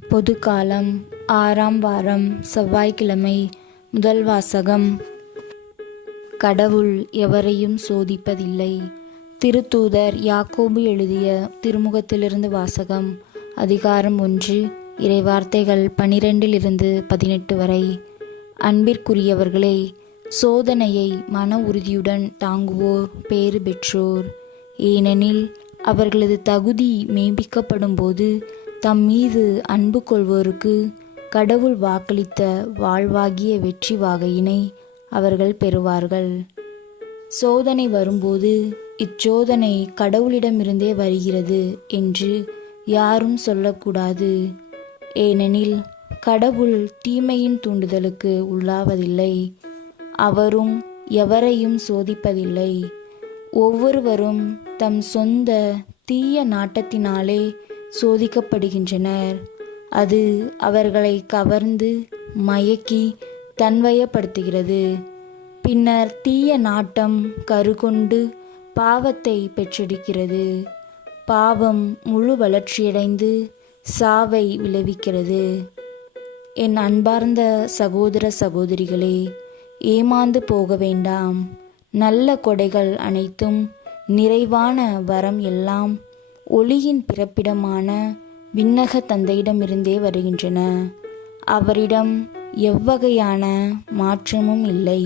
பொதுக்காலம் 6ஆம் வாரம் செவ்வாய்க்கிழமை. முதல் வாசகம். கடவுள் எவரையும் சோதிப்பதில்லை. திருத்தூதர் யாக்கோபு எழுதிய திருமுகத்திலிருந்து வாசகம். அதிகாரம் 1, இறைவார்த்தைகள் 12-18 வரை. அன்பிற்குரியவர்களே, சோதனையை மன உறுதியுடன் தாங்குவோர் பேறு பெற்றோர். ஏனெனில் அவர்களது தகுதி மெய்ப்பிக்கப்படும் போது தம் மீது அன்பு கொள்வோருக்கு கடவுள் வாக்களித்த வாழ்வாகிய வெற்றி வாகையினை அவர்கள் பெறுவார்கள். சோதனை வரும்போது இச்சோதனை கடவுளிடமிருந்தே வருகிறது என்று யாரும் சொல்லக்கூடாது. ஏனெனில் கடவுள் தீமையின் தூண்டுதலுக்கு உள்ளாவதில்லை. அவரும் எவரையும் சோதிப்பதில்லை. ஒவ்வொருவரும் தம் சொந்த தீய நாட்டத்தினாலே சோதிக்கப்படுகின்றனர். அது அவர்களை கவர்ந்து மயக்கி தன்வயப்படுத்துகிறது. பின்னர் தீய நாட்டம் கருகொண்டு பாவத்தை பெற்றெடுக்கிறது. பாவம் முழு வளர்ச்சியடைந்து சாவை விளைவிக்கிறது. என் அன்பார்ந்த சகோதர சகோதரிகளே, ஏமாந்து போக வேண்டாம். நல்ல கொடைகள் அனைத்தும் நிறைவான வரம் எல்லாம் ஒளியின் பிறப்பிடமான விண்ணக தந்தையிடமிருந்தே வருகின்றன. அவரிடம் எவ்வகையான மாற்றமும் இல்லை.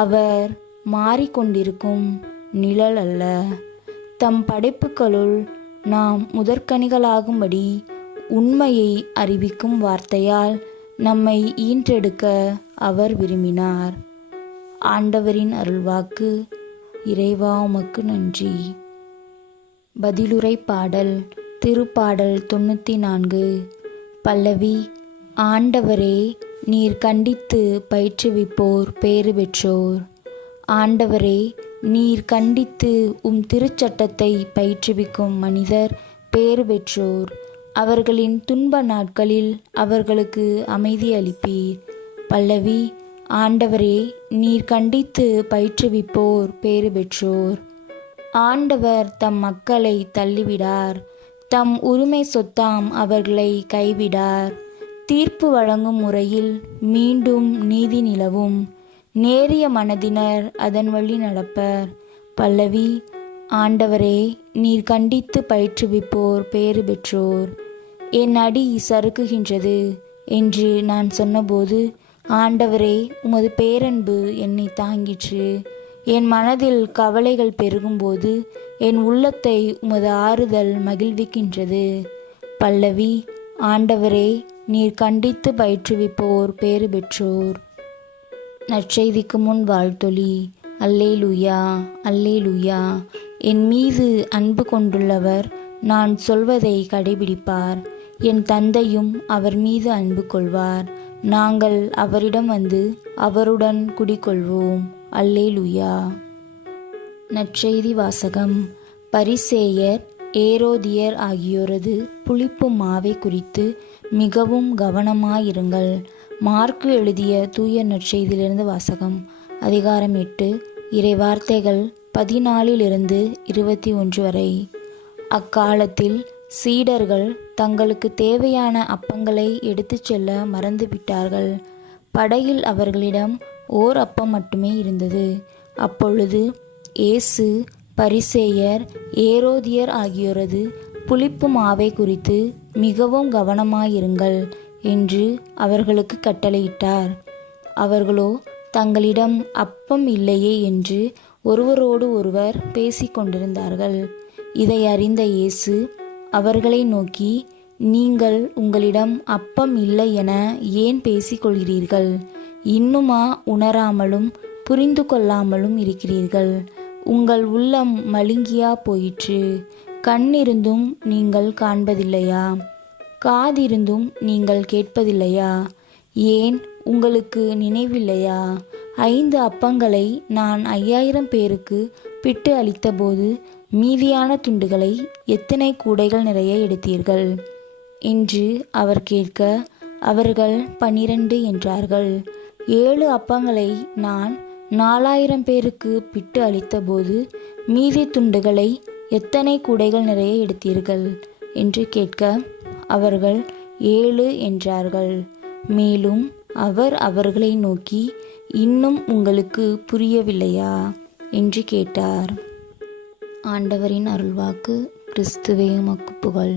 அவர் மாறிக்கொண்டிருக்கும் நிழல் அல்ல. தம் படைப்புகளுள் நாம் முதற்கனிகளாகும்படி உண்மையை அறிவிக்கும் வார்த்தையால் நம்மை ஈன்றெடுக்க அவர் விரும்பினார். ஆண்டவரின் அருள்வாக்கு. இறைவா, உமக்கு நன்றி. பதிலுரை பாடல். திருப்பாடல் 94. பல்லவி. ஆண்டவரே, நீர் கண்டித்து பயிற்றுவிப்போர் பேறு பெற்றோர். ஆண்டவரே, நீர் கண்டித்து உம் திருச்சட்டத்தை பயிற்றுவிக்கும் மனிதர் பேறு பெற்றோர். அவர்களின் துன்ப நாட்களில் அவர்களுக்கு அமைதி அளிப்பீர். பல்லவி. ஆண்டவரே, நீர் கண்டித்து பயிற்றுவிப்போர் பேறு பெற்றோர். ஆண்டவர் தம் மக்களை தள்ளிவிடார். தம் உரிமை சொத்தாம் அவர்களை கைவிடார். தீர்ப்பு வழங்கும் முறையில் மீண்டும் நீதி நிலவும். நேரிய மனதினர் அதன் வழி நடப்பர். பல்லவி. ஆண்டவரே, நீர் கண்டித்து பயிற்றுவிப்போர் பேறு பெற்றோர். என் அடி சறுக்குகின்றது என்று நான் சொன்னபோது, ஆண்டவரே, உமது பேரன்பு என்னை தாங்கிற்று. என் மனதில் கவலைகள் பெருகும்போது என் உள்ளத்தை உமது ஆறுதல் மகிழ்விக்கின்றது. பல்லவி. ஆண்டவரே, நீர் கண்டித்து பயிற்றுவிப்போர் பேறு பெற்றோர். நற்செய்திக்கு முன் வாழ்த்தொலி. அல்லேலூயா, அல்லேலூயா. என் மீது அன்பு கொண்டுள்ளவர் நான் சொல்வதை கடைபிடிப்பார். என் தந்தையும் அவர் மீது அன்பு கொள்வார். நாங்கள் அவரிடம் வந்து அவருடன் குடிகொள்வோம். அல்லேலூயா. நற்செய்தி வாசகம். பரிசேயர், ஏரோதியர் ஆகியோரது புளிப்பு மாவை குறித்து மிகவும் கவனமாயிருங்கள். மார்க்கு எழுதிய தூய நற்செய்தியிலிருந்து வாசகம். அதிகாரம் 8, இறைவார்த்தைகள் 14-21 வரை. அக்காலத்தில் சீடர்கள் தங்களுக்கு தேவையான அப்பங்களை எடுத்துச் செல்ல மறந்துவிட்டார்கள். படகில் அவர்களிடம் ஓர் அப்பம் மட்டுமே இருந்தது. அப்பொழுது இயேசு பரிசேயர், ஏரோதியர் ஆகியோரது புளிப்பு மாவை குறித்து மிகவும் கவனமாயிருங்கள் என்று அவர்களுக்கு கட்டளையிட்டார். அவர்களோ தங்களிடம் அப்பம் இல்லையே என்று ஒருவரோடு ஒருவர் பேசிக்கொண்டிருந்தார்கள். இதை அறிந்த இயேசு அவர்களை நோக்கி, நீங்கள் உங்களிடம் அப்பம் இல்லை என ஏன் பேசிக்கொள்கிறீர்கள்? இன்னுமா உணராமலும் புரிந்து கொள்ளாமலும் இருக்கிறீர்கள்? உங்கள் உள்ளம் மழுங்கியா போயிற்று? கண்ணிருந்தும் நீங்கள் காண்பதில்லையா? காதிருந்தும் நீங்கள் கேட்பதில்லையா? ஏன் உங்களுக்கு நினைவில்லையா? 5 அப்பங்களை நான் 5000 பேருக்கு பிட்டு அளித்தபோது மீதியான துண்டுகளை எத்தனை கூடைகள் நிறைய எடுத்தீர்கள் என்று அவர் கேட்க, அவர்கள் 12 என்றார்கள். 7 அப்பங்களை நான் 4000 பேருக்கு பிட்டு அளித்தபோது மீதி துண்டுகளை எத்தனை கூடைகள் நிறைய எடுத்தீர்கள் என்று கேட்க, அவர்கள் 7 என்றார்கள். மேலும் அவர் அவர்களை நோக்கி, இன்னும் உங்களுக்கு புரியவில்லையா என்று கேட்டார். ஆண்டவரின் அருள்வாக்கு. கிறிஸ்துவே உமக்கு புகழ்.